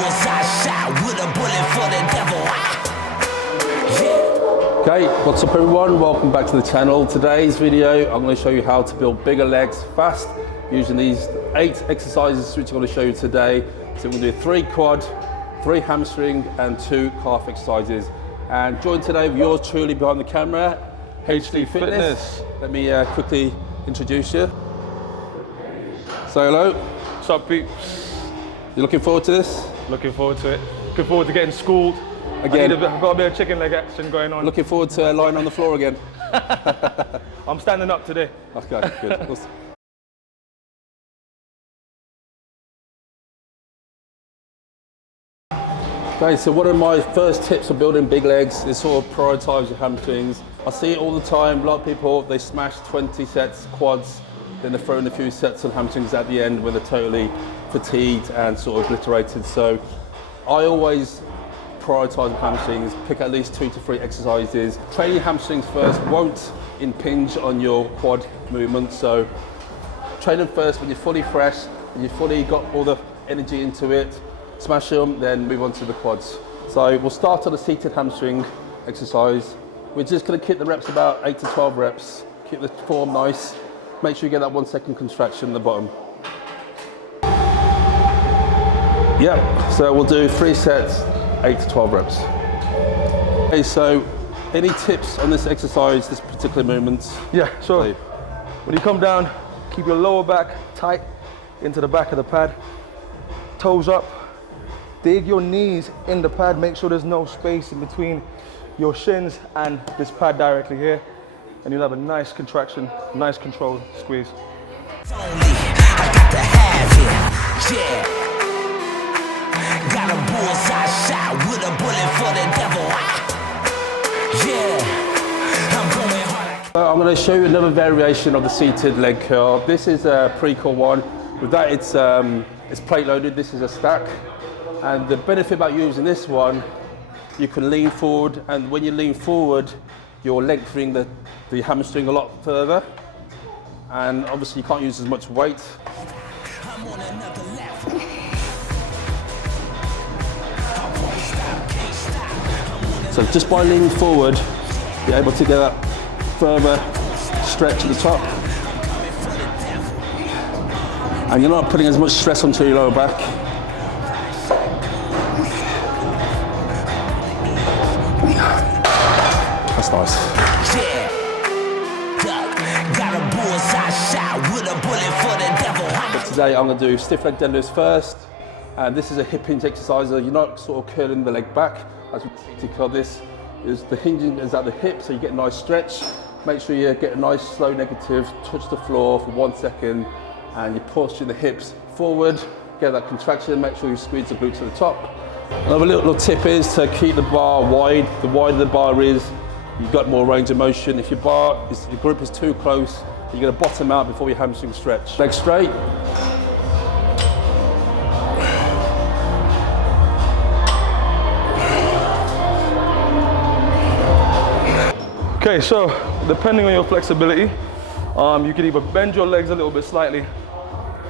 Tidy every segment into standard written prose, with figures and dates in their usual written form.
bullseye shot with a bullet for the devil. Okay, what's up everyone? Welcome back to the channel. Today's video, I'm going to show you how to build bigger legs fast using these 8 exercises which I'm going to show you today. So we're going to do 3 quad, 3 hamstring and 2 calf exercises. And joined today with yours truly behind the camera, HD Fitness. Let me quickly introduce you. Say hello. What's up, peeps? You looking forward to this? Looking forward to it. Looking forward to getting schooled. Again. I've got a bit of chicken leg action going on. Looking forward to lying on the floor again. I'm standing up today. Okay, good. Okay, so one of my first tips for building big legs is sort of prioritize your hamstrings. I see it all the time. A lot of people, they smash 20 sets quads, then they're throwing a few sets on hamstrings at the end when they're totally fatigued and sort of obliterated. So I always prioritize hamstrings, pick at least 2 to 3 exercises. Train your hamstrings first won't impinge on your quad movement, so train them first when you're fully fresh, when you've fully got all the energy into it, smash them, then move on to the quads. So we'll start on a seated hamstring exercise. We're just going to keep the reps about 8 to 12 reps, keep the form nice, make sure you get that 1 second contraction at the bottom. Yep, so we'll do 3 sets, 8 to 12 reps. Okay, so any tips on this exercise, this particular movement? Yeah, so when you come down, keep your lower back tight into the back of the pad, toes up, dig your knees in the pad, make sure there's no space in between your shins and this pad directly here, and you'll have a nice contraction, nice controlled squeeze. I got to have it, yeah. Got a bullseye shot with a bullet for the devil. Yeah, I'm going hard. So I'm going to show you another variation of the seated leg curl. This is a pre-curl one. With that, it's plate loaded. This is a stack. And the benefit about using this one, you can lean forward, and when you lean forward, you're lengthening the hamstring a lot further. And obviously you can't use as much weight. I'm on another level. So just by leaning forward, you're able to get that further stretch at the top. And you're not putting as much stress onto your lower back. That's nice. But today I'm going to do stiff leg deadlifts first. And this is a hip hinge exercise. You're not sort of curling the leg back. As we seated curl, this is the hinging is at the hip, so you get a nice stretch. Make sure you get a nice slow negative, touch the floor for 1 second, and you push the hips forward, get that contraction, make sure you squeeze the glutes to the top. Another little tip is to keep the bar wide. The wider the bar is, you've got more range of motion. If your grip is too close, you're going to bottom out before your hamstring stretch. Legs straight. Okay, so depending on your flexibility, you can either bend your legs a little bit slightly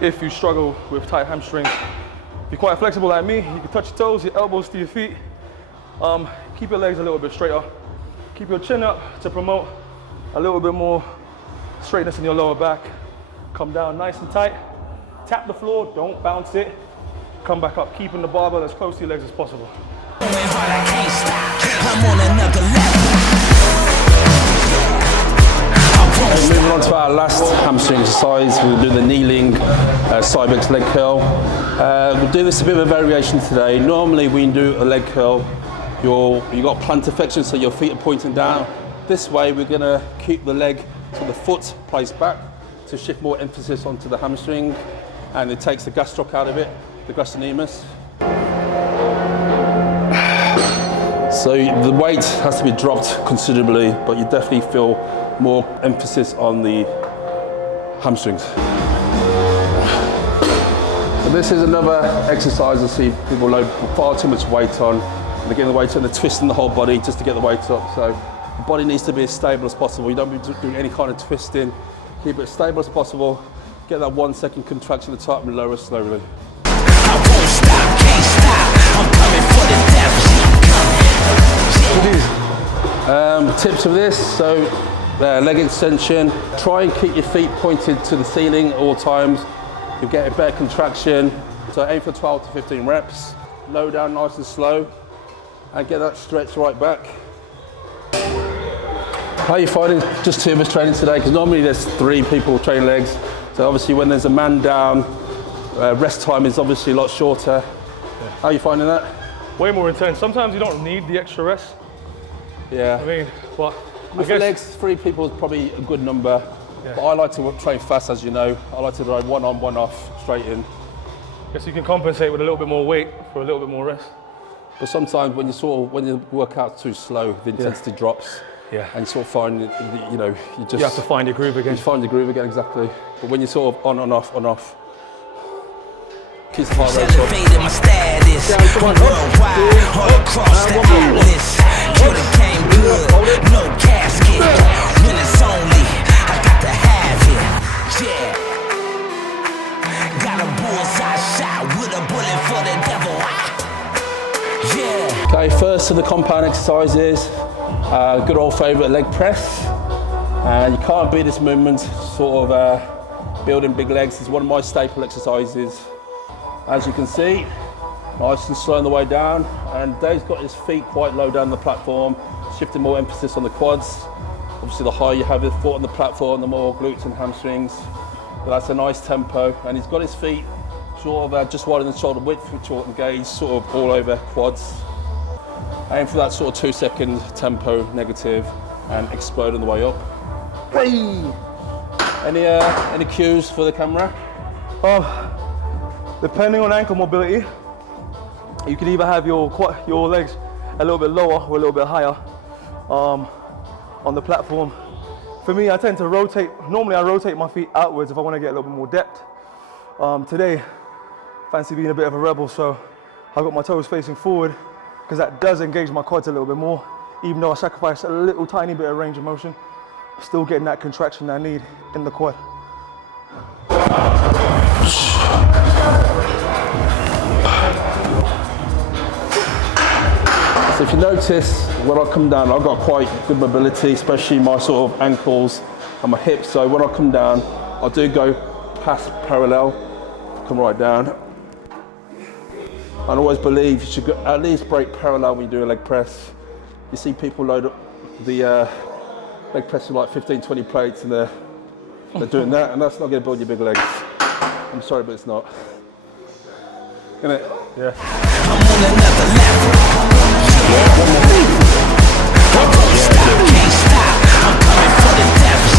if you struggle with tight hamstrings. If you're quite flexible like me, you can touch your toes, your elbows to your feet. Keep your legs a little bit straighter. Keep your chin up to promote a little bit more straightness in your lower back. Come down nice and tight. Tap the floor, don't bounce it. Come back up, keeping the barbell as close to your legs as possible. Moving on to our last hamstring exercise, we'll do the kneeling side bend leg curl. We'll do this a bit of a variation today. Normally when you do a leg curl, you've got plantar flexion, so your feet are pointing down. This way we're going to keep the leg to the foot placed back to shift more emphasis onto the hamstring, and it takes the gastroc out of it, the gastrocnemius. So the weight has to be dropped considerably, but you definitely feel more emphasis on the hamstrings. So this is another exercise I see people load far too much weight on. They're getting the weight on, they're twisting the whole body just to get the weight up. So the body needs to be as stable as possible. You don't be doing any kind of twisting. Keep it as stable as possible. Get that 1 second contraction at the top and lower slowly. I won't stop, can't stop. tips for this. So leg extension, try and keep your feet pointed to the ceiling at all times. You'll get a better contraction. So aim for 12 to 15 reps. Low down nice and slow and get that stretch right back. How are you finding just 2 of us training today? Because normally there's 3 people training legs. So obviously when there's a man down, rest time is obviously a lot shorter. Yeah. How are you finding that? Way more intense. Sometimes you don't need the extra rest. Yeah. I mean, what? With legs, 3 people is probably a good number. Yeah. But I like to train fast, as you know. I like to ride 1 on, 1 off, straight in. Guess you can compensate with a little bit more weight for a little bit more rest. But sometimes when you work out too slow, the intensity drops. Yeah. And you sort of find, you have to find your groove again. You find your groove again, exactly. But when you're sort of on and off, keeps the heart rate up. Elevated my status. I'm worldwide, all across the atlas. Killed came good, no casket. When it's only, I got to have it. Yeah. Got a bullseye shot with a bullet for the devil. Yeah. Okay, first of the compound exercises. Good old favourite leg press. You can't beat this movement, sort of building big legs. It's one of my staple exercises. As you can see, nice and slow on the way down. And Dave's got his feet quite low down the platform, shifting more emphasis on the quads. Obviously the higher you have your foot on the platform, the more glutes and hamstrings. But that's a nice tempo. And he's got his feet sort of just wider than shoulder width, which will engage sort of all over quads. Aim for that sort of 2-second tempo negative and explode on the way up. Whee! Any cues for the camera? Depending on ankle mobility, you can either have your legs a little bit lower or a little bit higher on the platform. For me, I tend to rotate. Normally I rotate my feet outwards if I want to get a little bit more depth. Today, fancy being a bit of a rebel, so I got my toes facing forward, because that does engage my quads a little bit more. Even though I sacrifice a little tiny bit of range of motion, still getting that contraction I need in the quad. So if you notice, when I come down, I've got quite good mobility, especially my sort of ankles and my hips. So when I come down, I do go past parallel, come right down. I always believe you should at least break parallel when you do a leg press. You see people load up the leg press with like 15, 20 plates and they're doing that, and that's not going to build your big legs. I'm sorry, but it's not. Isn't it? Yeah. I'm on another level. I won't stop, can't stop. I'm coming for the devil.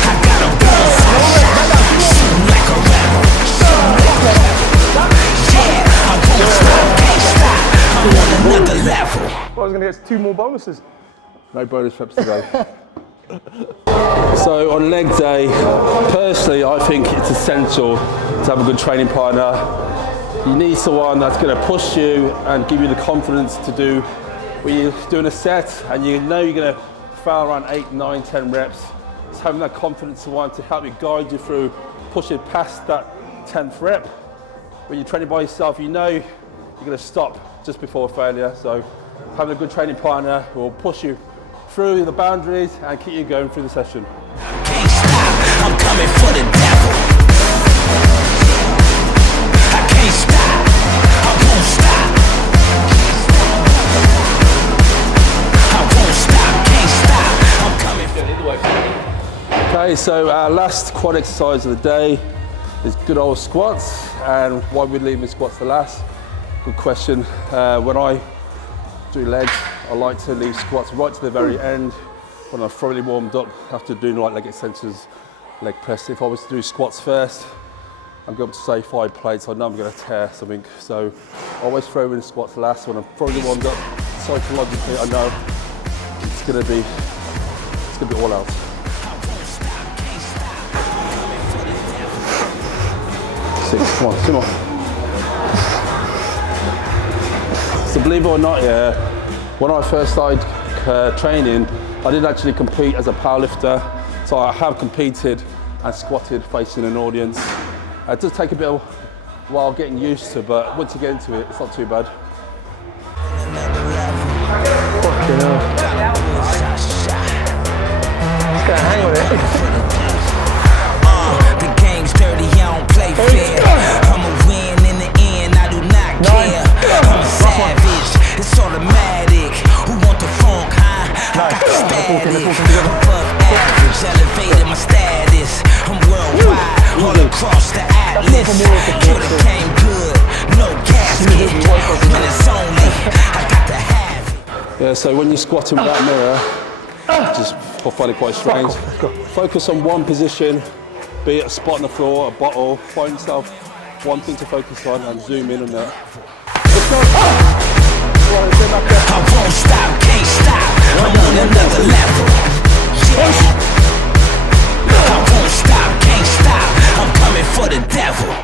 I got a bullseye shot, shooting like a rebel. Yeah, I won't stop, can't stop. I'm on another level. Well, I was gonna get 2 more bonuses. No bonus reps today. So on leg day, personally, I think it's essential to have a good training partner. You need someone that's going to push you and give you the confidence to do what you're doing a set, and you know you're going to fail around 8, 9, 10 reps. It's having that confidence someone to help you guide you through, push you past that 10th rep. When you're training by yourself, you know you're going to stop just before failure. So having a good training partner will push you through the boundaries and keep you going through the session. Can't stop, I'm coming for the devil. I can't stop, I won't stop. I won't stop, can't stop, I'm coming for the devil. Okay, so our last quad exercise of the day is good old squats. And why we're leaving squats for last? Good question. When I do legs, I like to leave squats right to the very end when I've thoroughly warmed up after doing like leg extensions, leg press. If I was to do squats first, I'm going to say 5 plates, I know I'm going to tear something. So I always throw in squats last when I'm thoroughly warmed up. Psychologically, I know it's going to be all out. Six, come on, 2 more. So believe it or not, yeah, when I first started training, I didn't actually compete as a powerlifter. So I have competed and squatted facing an audience. It does take a bit of a while getting used to, but once you get into it, it's not too bad. Fucking hell. Can't hang with it. The game's dirty, I don't play fair. I'ma win in the end, I do not care. I'm a savage, it's automatic. Who want the funk, huh? I got the static. Above average, elevated my status. I'm worldwide, all across the atlas. Kill the game good, no casket. When it's only, I got to have it. Yeah, so when you're squatting without a mirror, just I find it quite strange. Focus on one position, be it a spot on the floor, a bottle, find yourself one thing to focus on and zoom in on that. I won't stop, can't stop, I'm on another level. Yeah. I won't stop, can't stop, I'm coming for the devil.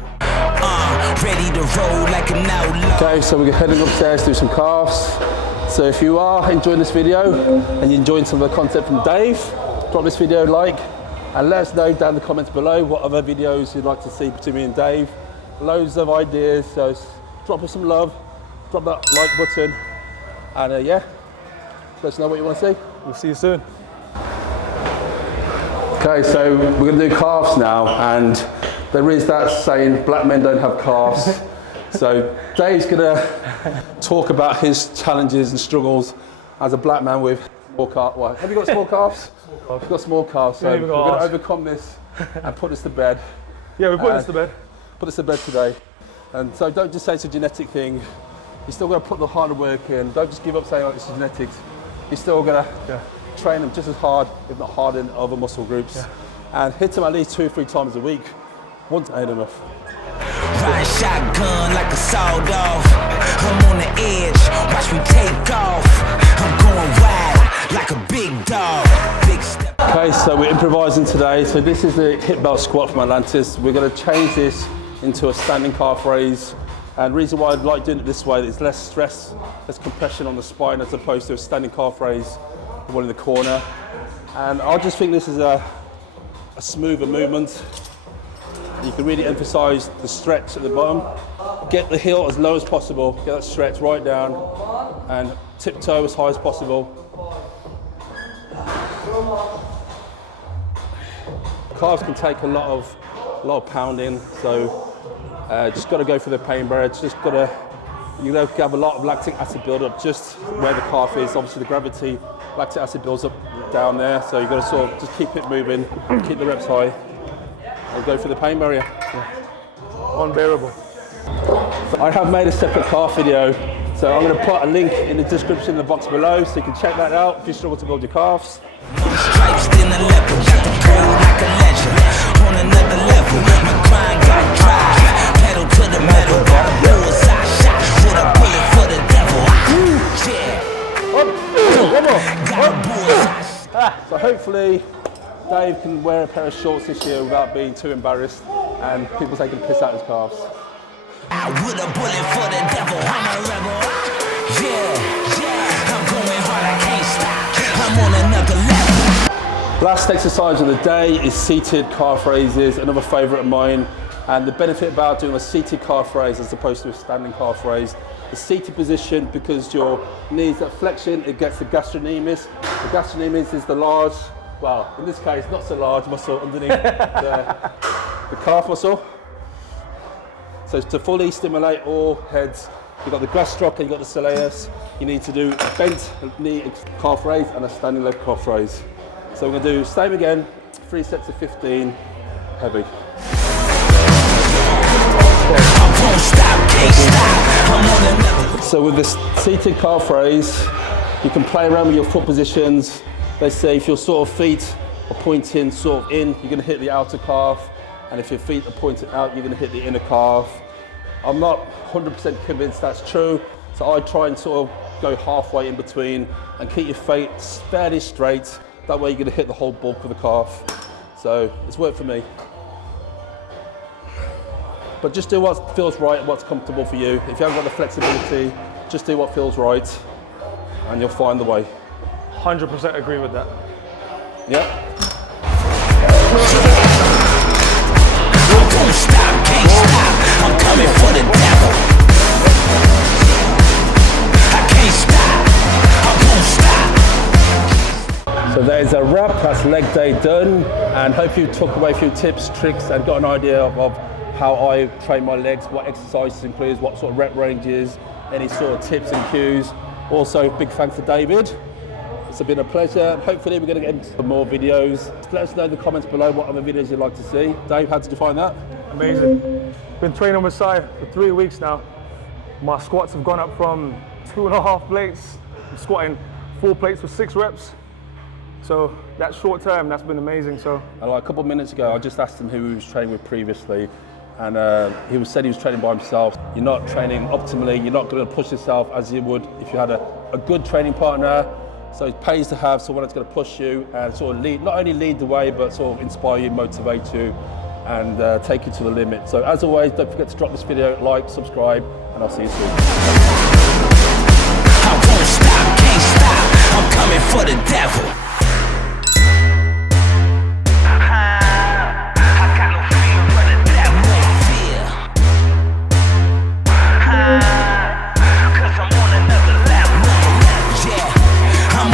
Ready to roll like an outlaw. Okay, so we're heading upstairs to do some calves. So if you are enjoying this video and you're enjoying some of the content from Dave, drop this video a like and let us know down in the comments below what other videos you'd like to see between me and Dave. Loads of ideas, so drop us some love, drop that like button, and yeah, let us know what you want to see. We'll see you soon. Okay, so we're going to do calves now, and there is that saying, black men don't have calves. So Dave's going to talk about his challenges and struggles as a black man with small calves. Well, have you got small calves? I've got small calves, so we're going to overcome this and put this to bed. Yeah, we're putting this to bed. Put this to bed today. And so don't just say it's a genetic thing. You're still going to put the hard work in. Don't just give up saying, oh, it's genetics. You're still going to train them just as hard, if not harder, in other muscle groups. Yeah. And hit them at least 2 or 3 times a week. Once ain't enough. Riding shotgun like a sawed off. I'm on the edge, watch me take off. I'm going wild like a big dog. Big step. Okay, so we're improvising today. So this is the hip belt squat from Atlantis. We're going to change this into a standing calf raise. And the reason why I'd like doing it this way is less stress, less compression on the spine as opposed to a standing calf raise, the one in the corner. And I just think this is a smoother movement. You can really emphasize the stretch at the bottom. Get the heel as low as possible, get that stretch right down, and tiptoe as high as possible. Calves can take a lot of pounding, so just got to go for the pain barrier. Just got to, you know, have a lot of lactic acid build up just where the calf is. Obviously the gravity, lactic acid builds up down there, so you've got to sort of just keep it moving, keep the reps high. I'll go for the pain barrier. Yeah. Unbearable. I have made a separate calf video, so I'm going to put a link in the description in the box below, so you can check that out if you struggle to build your calves. Stripes in the level, got the gold like a legend. On another level, my grind got drive. Pedal to the metal, got a bullseye shot with a bullet for the devil. Yeah. Got a bullseye. So hopefully Dave can wear a pair of shorts this year without being too embarrassed and people taking piss out his calves. With a bullet for the devil, I'm a rebel. Yeah, I'm going hard, I can't stop. I'm on another level. Last exercise of the day is seated calf raises, another favourite of mine. And the benefit about doing a seated calf raise as opposed to a standing calf raise, the seated position, because your knees at flexion, it gets the gastrocnemius. The gastrocnemius is the large, well, in this case, not so large muscle underneath the calf muscle. So to fully stimulate all heads, you've got the gastroc and you've got the soleus. You need to do a bent knee calf raise and a standing leg calf raise. So we're going to do same again, 3 sets of 15, heavy. So with this seated calf raise, you can play around with your foot positions. Let's say if your sort of feet are pointing sort of in, you're going to hit the outer calf. And if your feet are pointing out, you're going to hit the inner calf. I'm not 100% convinced that's true. So I try and sort of go halfway in between and keep your feet fairly straight. That way you're going to hit the whole bulk of the calf. So it's worked for me. But just do what feels right and what's comfortable for you. If you haven't got the flexibility, just do what feels right and you'll find the way. 100% agree with that. Yep. Won't stop, can't stop. I'm coming for the devil. I can't stop. I won't stop. is a wrap. That's leg day done, and hope you took away a few tips, tricks, and got an idea of how I train my legs, what exercises includes, what sort of rep ranges, any sort of tips and cues. Also, big thanks to David. It's been a pleasure. Hopefully we're going to get into some more videos. Let us know in the comments below what other videos you'd like to see. Dave, how did you find that? Amazing. Been training with Sai for 3 weeks now. My squats have gone up from 2.5 plates. I'm squatting 4 plates for 6 reps. So that short term, that's been amazing. So Like a couple of minutes ago, I just asked him who he was training with previously, and he said he was training by himself. You're not training optimally. You're not going to push yourself as you would if you had a good training partner. So it pays to have someone that's going to push you and sort of lead, not only lead the way, but sort of inspire you, motivate you, and take you to the limit. So as always, don't forget to drop this video, like, subscribe, and I'll see you soon.